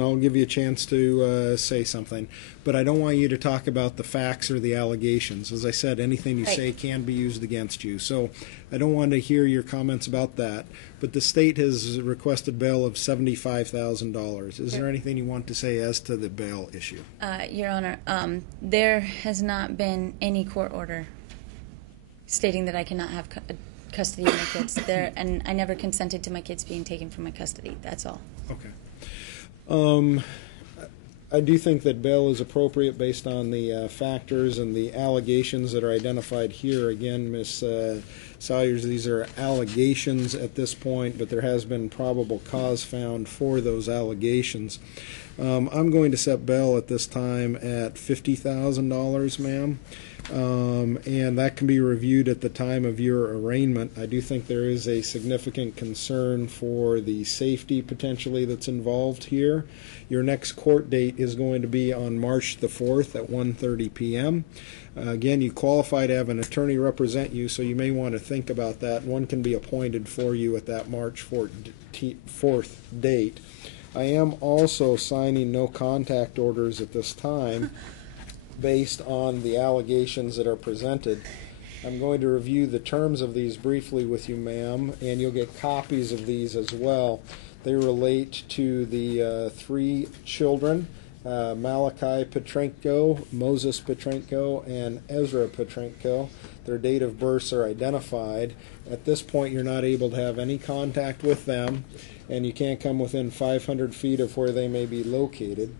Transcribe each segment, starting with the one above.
I'll give you a chance to say something, but I don't want you to talk about the facts or the allegations. As I said, anything you say can be used against you, so I don't want to hear your comments about that. But the state has requested bail of $75,000. Is there anything you want to say as to the bail issue? Your Honor, there has not been any court order stating that I cannot have custody of my kids there, and I never consented to my kids being taken from my custody. That's all. Okay. I do think that bail is appropriate based on the factors and the allegations that are identified here. Again, Ms. Salyers, these are allegations at this point, but there has been probable cause found for those allegations. I'm going to set bail at this time at $50,000, ma'am. And that can be reviewed at the time of your arraignment. I do think there is a significant concern for the safety potentially that's involved here. Your next court date is going to be on March the 4th at 1:30 p.m. Again, you qualify to have an attorney represent you, so you may want to think about that. One can be appointed for you at that March 4th date. I am also signing no contact orders at this time based on the allegations that are presented. I'm going to review the terms of these briefly with you, ma'am, and you'll get copies of these as well. They relate to the three children, Malachi Petrenko, Moses Petrenko, and Ezra Petrenko. Their date of births are identified. At this point, you're not able to have any contact with them, and you can't come within 500 feet of where they may be located.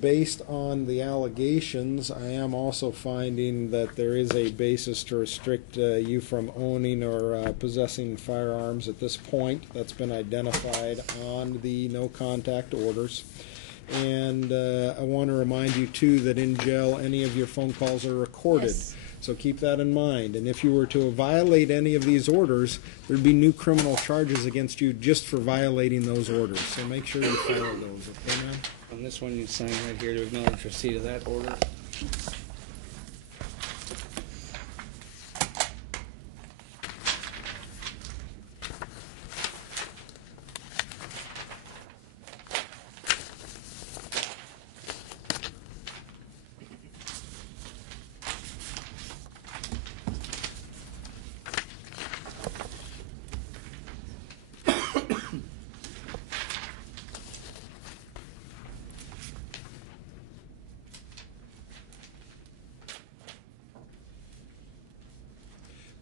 Based on the allegations, I am also finding that there is a basis to restrict you from owning or possessing firearms at this point. That's been identified on the no contact orders. And I want to remind you, too, that in jail, any of your phone calls are recorded. Yes. So keep that in mind. And if you were to violate any of these orders, there'd be new criminal charges against you just for violating those orders. So make sure you follow those, okay, ma'am? On this one, you sign right here to acknowledge receipt of that order.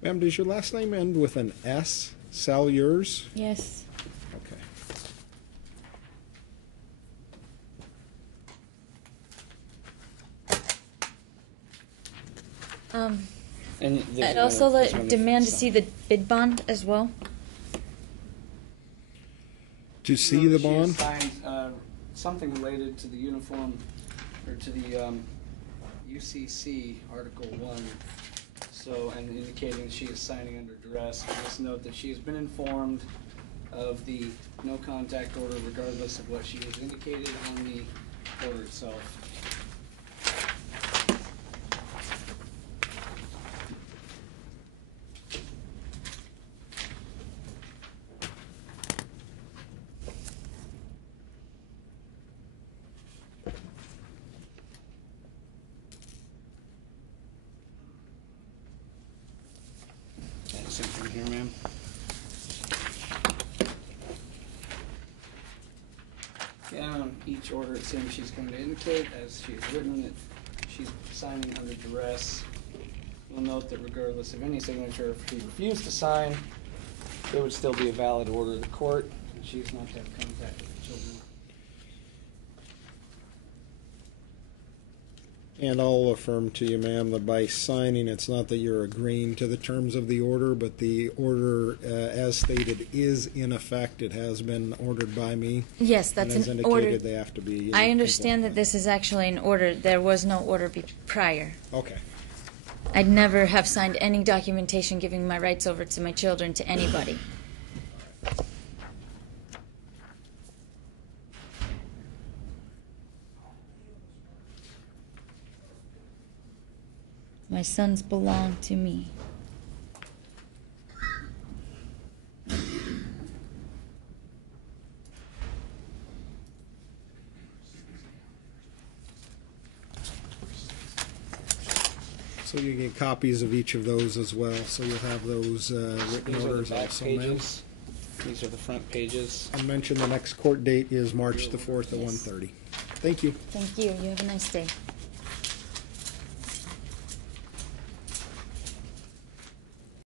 Ma'am, does your last name end with an S? Salyers? Yes. Okay. And I'd also demand to see the bid bond as well. To see the She bond? has signed something related to the uniform, or to the UCC Article 1. So, and indicating she is signing under duress. Just note that she has been informed of the no contact order regardless of what she has indicated on the order itself. Something here, ma'am. On each order, it seems she's going to indicate, as she's written, that she's signing under duress. You'll note that regardless of any signature, if she refused to sign, it would still be a valid order of the court, and she's not to have contact with the children. And I'll affirm to you, ma'am, that by signing, it's not that you're agreeing to the terms of the order, but the order, as stated, is in effect. It has been ordered by me. Yes, that's and an as order. indicated, they have to be. I understand that this is actually an order. There was no order prior. Okay. I'd never have signed any documentation giving my rights over to my children to anybody. My sons belong to me. So you get copies of each of those as well, so you'll have those written These are the orders back also, ma'am. pages. These are the front pages. I mentioned the next court date is March the 4th at Yes. 1:30. Thank you. Thank you. You have a nice day.